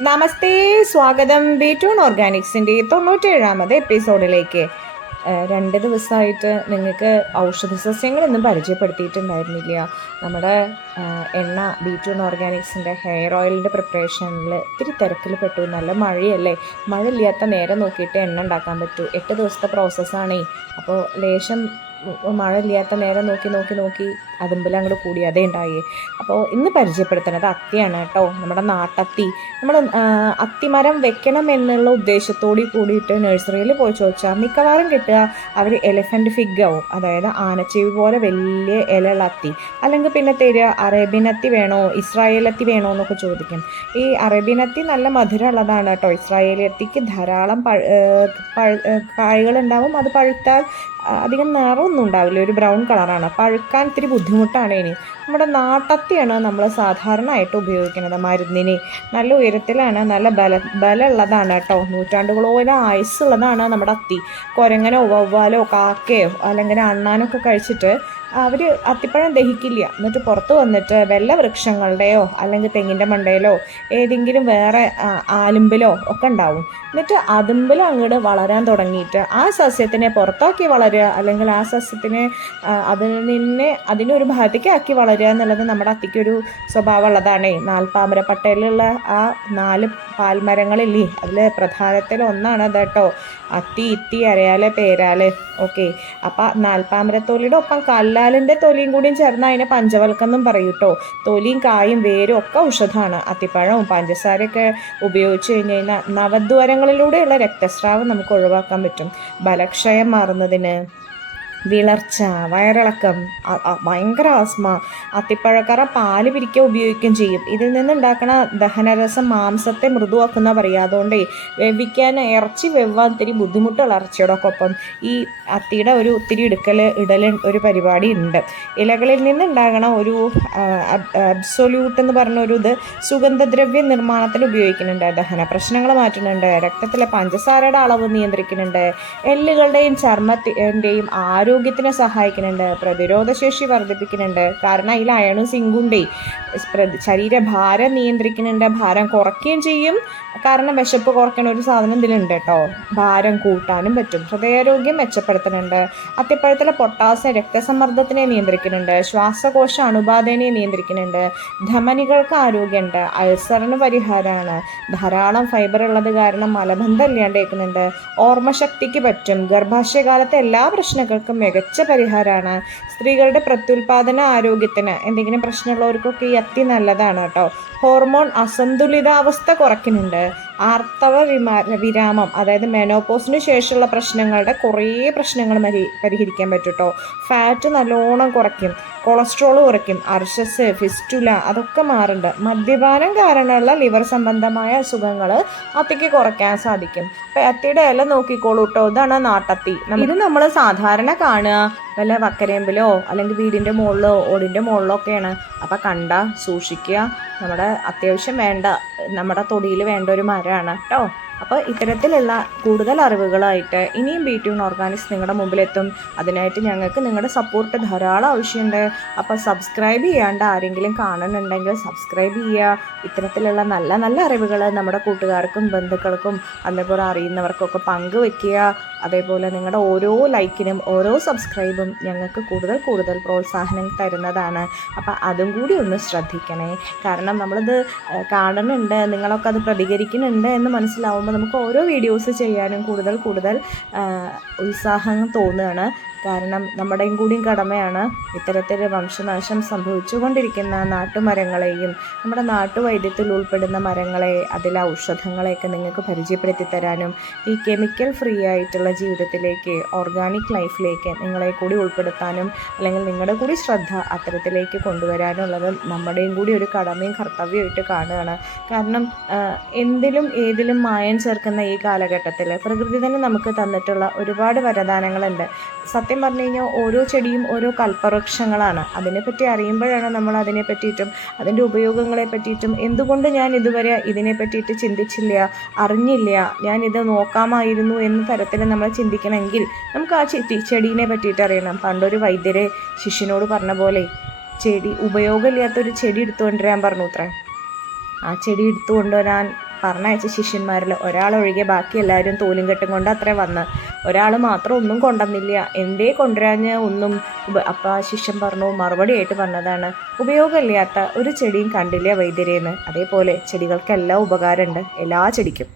നമസ്തേ, സ്വാഗതം ബി2 ഓർഗാനിക്സിൻ്റെ 97ാമത് എപ്പിസോഡിലേക്ക്. 2 ദിവസമായിട്ട് നിങ്ങൾക്ക് ഔഷധ സസ്യങ്ങളൊന്നും പരിചയപ്പെടുത്തിയിട്ടുണ്ടായിരുന്നില്ല. നമ്മുടെ എണ്ണ ബി2 ഓർഗാനിക്സിൻ്റെ ഹെയർ ഓയിലിൻ്റെ പ്രിപ്പറേഷനിൽ ഇത്തിരി തിരക്കിൽ പെട്ടു. നല്ല മഴയല്ലേ, മഴ ഇല്ലാത്ത നേരം നോക്കിയിട്ട് എണ്ണ ഉണ്ടാക്കാൻ പറ്റൂ. 8 ദിവസത്തെ പ്രോസസ്സാണേ. അപ്പോൾ ലേശം മഴ ഇല്ലാത്ത നേരം നോക്കി അതുമ്പിൽ അങ്ങോട്ട് കൂടി അതേ ഉണ്ടായി. അപ്പോൾ ഇന്ന് പരിചയപ്പെടുത്തുന്നത് അത്തിയാണ് കേട്ടോ, നമ്മുടെ നാട്ടത്തി. നമ്മൾ അത്തിമരം വെക്കണം എന്നുള്ള ഉദ്ദേശത്തോടു കൂടിയിട്ട് നഴ്സറിയിൽ പോയി ചോദിച്ചാൽ മിക്കവാറും കിട്ടുക അവർ എലിഫൻറ്റ് ഫിഗ് ആവും, അതായത് ആനച്ചെവി പോലെ വലിയ ഇലയുള്ള അത്തി. അല്ലെങ്കിൽ പിന്നെ തരിക അറേബ്യൻ അത്തി വേണോ, ഇസ്രായേൽ അത്തി വേണോ എന്നൊക്കെ ചോദിക്കും. ഈ അറേബ്യൻ അത്തി നല്ല മധുരമുള്ളതാണ് കേട്ടോ. ഇസ്രായേലി അത്തിക്ക് ധാരാളം കായ്കളുണ്ടാവും. അത് പഴുത്താൽ അധികം നിറമൊന്നും ഉണ്ടാവില്ല, ഒരു ബ്രൗൺ കളറാണ്. പഴുക്കാൻ ഇത്തിരി ബുദ്ധിമുട്ടാണ്. ഇനി നമ്മുടെ നാട്ടത്തിയാണ് നമ്മൾ സാധാരണയായിട്ട് ഉപയോഗിക്കുന്നത് മരുന്നിന്. നല്ല ഉയരത്തിലാണ്, നല്ല ബലമുള്ളതാണ് കേട്ടോ. നൂറ്റാണ്ടുകളോളം ആയുസ്സുള്ളതാണ് നമ്മുടെ അത്തി. കുരങ്ങനോ വവ്വാലോ കാക്കയോ അല്ലെങ്കിൽ അണ്ണാനൊക്കെ കഴിച്ചിട്ട് അവർ അത്തിപ്പഴം ദഹിക്കില്ല. എന്നിട്ട് പുറത്ത് വന്നിട്ട് വല്ല വൃക്ഷങ്ങളുടെയോ അല്ലെങ്കിൽ തെങ്ങിൻ്റെ മണ്ടയിലോ ഏതെങ്കിലും വേറെ ആലുമ്പിലോ ഒക്കെ ഉണ്ടാവും. എന്നിട്ട് അതുമ്പിലും അങ്ങോട്ട് വളരാൻ തുടങ്ങിയിട്ട് ആ സസ്യത്തിനെ പുറത്താക്കി വളരുക, അല്ലെങ്കിൽ ആ സസ്യത്തിനെ അതിനൊരു ഭാഗത്തേക്ക് ആക്കി വളരുക എന്നുള്ളത് നമ്മുടെ അത്തിക്കൊരു സ്വഭാവമുള്ളതാണേ. നാൽപ്പാമരപ്പട്ടയിലുള്ള ആ 4 പാൽമരങ്ങളില്ലേ, അതിൽ പ്രധാനത്തിൽ ഒന്നാണ് അത് കേട്ടോ, അത്തി, ഇത്തി, അരയാല്, പേരാല്. ഓക്കെ, അപ്പം നാൽപ്പാമരത്തോലിയുടെ ഒപ്പം കല്ലാലിൻ്റെ തൊലിയും കൂടിയും ചേർന്ന് അതിനെ പഞ്ചവൽക്കെന്നും പറയും കേട്ടോ. തൊലിയും കായും വേരും ഒക്കെ ഔഷധമാണ്. അത്തിപ്പഴവും പഞ്ചസാരയൊക്കെ ഉപയോഗിച്ച് കഴിഞ്ഞ് കഴിഞ്ഞാൽ നവദ്വാരങ്ങളിലൂടെയുള്ള രക്തസ്രാവം നമുക്ക് ഒഴിവാക്കാൻ പറ്റും. ബലക്ഷയം മാറുന്നതിന്, വിളർച്ച, വയറിളക്കം, ഭയങ്കര ആസ്മ, അത്തിപ്പഴക്കറ പാല് പിരിക്കാൻ ഉപയോഗിക്കുകയും ചെയ്യും. ഇതിൽ നിന്നുണ്ടാക്കണ ദഹനരസം മാംസത്തെ മൃദുവാക്കുന്ന പറയുക. അതുകൊണ്ടേ വേവിക്കാൻ ഇറച്ചി വെവ്വാൻ ഇത്തിരി ബുദ്ധിമുട്ടുള്ള ഇറച്ചിയോടൊപ്പം ഈ അത്തിയുടെ ഒത്തിരി ഇടൽ ഒരു പരിപാടി ഉണ്ട്. ഇലകളിൽ നിന്നുണ്ടാകണ ഒരു അബ്സൊല്യൂട്ട് എന്ന് പറഞ്ഞൊരു ഇത് സുഗന്ധദ്രവ്യ നിർമ്മാണത്തിന് ഉപയോഗിക്കുന്നുണ്ട്. ദഹന പ്രശ്നങ്ങൾ മാറ്റുന്നുണ്ട്, രക്തത്തിലെ പഞ്ചസാരയുടെ അളവ് നിയന്ത്രിക്കുന്നുണ്ട്, എല്ലുകളുടെയും ചർമ്മത്തിൻ്റെയും ആരോഗ്യത്തിനെ സഹായിക്കുന്നുണ്ട്, പ്രതിരോധശേഷി വർദ്ധിപ്പിക്കുന്നുണ്ട്. കാരണം അതിൽ അയണും സിങ്കുണ്ടേ. ശരീരഭാരം നിയന്ത്രിക്കുന്നുണ്ട്, ഭാരം കുറയ്ക്കുകയും ചെയ്യും. കാരണം വിശപ്പ് കുറയ്ക്കണ ഒരു സാധനം ഇതിലുണ്ട് കേട്ടോ. ഭാരം കൂട്ടാനും പറ്റും, ഹൃദയാരോഗ്യം മെച്ചപ്പെടുത്തുന്നുണ്ട്. അത്തിപ്പഴത്തിലെ പൊട്ടാസ്യം രക്തസമ്മർദ്ദത്തിനെ നിയന്ത്രിക്കുന്നുണ്ട്, ശ്വാസകോശ അണുബാധനെ നിയന്ത്രിക്കുന്നുണ്ട്, ധമനികൾക്ക് ആരോഗ്യമുണ്ട്, അൾസറിന് പരിഹാരമാണ്. ധാരാളം ഫൈബർ ഉള്ളത് കാരണം മലബന്ധം ഇല്ലാണ്ടേക്കുന്നുണ്ട്, ഓർമ്മശക്തിക്ക് പറ്റും, ഗർഭാശയകാലത്തെ എല്ലാ പ്രശ്നങ്ങൾക്കും മികച്ച പരിഹാരമാണ്. സ്ത്രീകളുടെ പ്രത്യുൽപാദന ആരോഗ്യത്തിന് എന്തെങ്കിലും പ്രശ്നമുള്ളവർക്കൊക്കെ ഈ അത്തി നല്ലതാണ് കേട്ടോ. ഹോർമോൺ അസന്തുലിതാവസ്ഥ കുറയ്ക്കുന്നുണ്ട്, ആർത്തവ വിരാമം, അതായത് മെനോപോസിന് ശേഷമുള്ള പ്രശ്നങ്ങളുടെ കുറേ പ്രശ്നങ്ങൾ പരിഹരിക്കാൻ പറ്റും കേട്ടോ. ഫാറ്റ് നല്ലോണം കുറയ്ക്കും, കൊളസ്ട്രോൾ കുറയ്ക്കും, അർശസ്, ഫിസ്റ്റുല അതൊക്കെ മാറുന്നുണ്ട്. മദ്യപാനം കാരണമുള്ള ലിവർ സംബന്ധമായ അസുഖങ്ങൾ അത്തിക്ക് കുറയ്ക്കാൻ സാധിക്കും. അപ്പം അത്തിയുടെ ഇല നോക്കിക്കോളൂ കേട്ടോ, ഇതാണ് നാട്ടത്തി. ഇത് നമ്മൾ സാധാരണ കാണുക വല്ല വക്കരേമ്പിലോ അല്ലെങ്കിൽ വീടിൻ്റെ മുകളിലോ ഓടിൻ്റെ മുകളിലോ ഒക്കെയാണ്. അപ്പം കണ്ട സൂക്ഷിക്കുക. നമ്മുടെ അത്യാവശ്യം വേണ്ട, നമ്മുടെ തൊടിയിൽ വേണ്ട ഒരു മരമാണ് കേട്ടോ. അപ്പോൾ ഇത്തരത്തിലുള്ള കൂടുതൽ അറിവുകളായിട്ട് ഇനിയും ബി2 ഓർഗാനിക്സ് നിങ്ങളുടെ മുമ്പിലെത്തും. അതിനായിട്ട് ഞങ്ങൾക്ക് നിങ്ങളുടെ സപ്പോർട്ട് ധാരാളം ആവശ്യമുണ്ട്. അപ്പോൾ സബ്സ്ക്രൈബ് ചെയ്യാണ്ട് ആരെങ്കിലും കാണുന്നുണ്ടെങ്കിൽ സബ്സ്ക്രൈബ് ചെയ്യുക. ഇത്തരത്തിലുള്ള നല്ല നല്ല അറിവുകൾ നമ്മുടെ കൂട്ടുകാർക്കും ബന്ധുക്കൾക്കും അതേപോലെ അറിയുന്നവർക്കൊക്കെ പങ്കുവെക്കുക. അതേപോലെ നിങ്ങളുടെ ഓരോ ലൈക്കിനും ഓരോ സബ്സ്ക്രൈബും ഞങ്ങൾക്ക് കൂടുതൽ പ്രോത്സാഹനം തരുന്നതാണ്. അപ്പോൾ അതും കൂടി ഒന്ന് ശ്രദ്ധിക്കണേ. കാരണം നമ്മളിത് കാണുന്നുണ്ട്, നിങ്ങളൊക്കെ അത് പ്രതികരിക്കുന്നുണ്ട് എന്ന് മനസ്സിലാവുമ്പോൾ നമുക്ക് ഓരോ വീഡിയോസ് ചെയ്യാനും കൂടുതൽ ഉത്സാഹം തോന്നുകയാണ്. കാരണം നമ്മുടെയും കൂടിയും കടമയാണ് ഇത്തരത്തിൽ വംശനാശം സംഭവിച്ചുകൊണ്ടിരിക്കുന്ന നാട്ടുമരങ്ങളെയും നമ്മുടെ നാട്ടുവൈദ്യത്തിൽ ഉൾപ്പെടുന്ന മരങ്ങളെ, അതിലെ ഔഷധങ്ങളെയൊക്കെ നിങ്ങൾക്ക് പരിചയപ്പെടുത്തി തരാനും ഈ കെമിക്കൽ ഫ്രീ ആയിട്ടുള്ള ജീവിതത്തിലേക്ക്, ഓർഗാനിക് ലൈഫിലേക്ക് നിങ്ങളെ കൂടി ഉൾപ്പെടുത്താനും അല്ലെങ്കിൽ നിങ്ങളുടെ കൂടി ശ്രദ്ധ അത്തരത്തിലേക്ക് കൊണ്ടുവരാനുള്ളത് നമ്മുടെയും കൂടി ഒരു കടമയും കർത്തവ്യമായിട്ട് കാണുകയാണ്. കാരണം എന്തിലും ഏതിലും മായം ചേർക്കുന്ന ഈ കാലഘട്ടത്തിൽ പ്രകൃതി തന്നെ നമുക്ക് തന്നിട്ടുള്ള ഒരുപാട് വരദാനങ്ങളുണ്ട്. സത്യം പറഞ്ഞു കഴിഞ്ഞാൽ ഓരോ ചെടിയും ഓരോ കൽപ്പവൃക്ഷങ്ങളാണ്. അതിനെപ്പറ്റി അറിയുമ്പോഴാണ് നമ്മൾ അതിനെ പറ്റിയിട്ടും അതിൻ്റെ ഉപയോഗങ്ങളെ പറ്റിയിട്ടും എന്തുകൊണ്ട് ഞാൻ ഇതുവരെ ഇതിനെ പറ്റിയിട്ട് ചിന്തിച്ചില്ല, അറിഞ്ഞില്ല, ഞാൻ ഇത് നോക്കാമായിരുന്നു എന്ന തരത്തിൽ നമ്മൾ ചിന്തിക്കണമെങ്കിൽ നമുക്ക് ആ ചെടീനെ പറ്റിയിട്ട് അറിയണം. പണ്ടൊരു വൈദ്യരെ ശിഷ്യനോട് പറഞ്ഞ പോലെ ഉപയോഗമില്ലാത്തൊരു ചെടി എടുത്തുകൊണ്ടുവരാൻ പറഞ്ഞു അത്രേ. ആ ചെടി എടുത്തു കൊണ്ടുവരാൻ പറഞ്ഞയച്ച ശിഷ്യന്മാരിൽ ഒരാളൊഴികെ ബാക്കി എല്ലാവരും തോലും കെട്ടും കൊണ്ട് അത്ര വന്ന്, ഒരാൾ മാത്രം ഒന്നും കൊണ്ടുവന്നില്ല, എന്തേ കൊണ്ടുവരാഞ്ഞ് ഒന്നും. അപ്പം ആ ശിഷ്യൻ പറഞ്ഞു, മറുപടിയായിട്ട് പറഞ്ഞതാണ്, ഉപയോഗമില്ലാത്ത ഒരു ചെടിയും കണ്ടില്ല വൈദ്യരേന്ന്. അതേപോലെ ചെടികൾക്കെല്ലാം ഉപകാരമുണ്ട്, എല്ലാ ചെടിക്കും.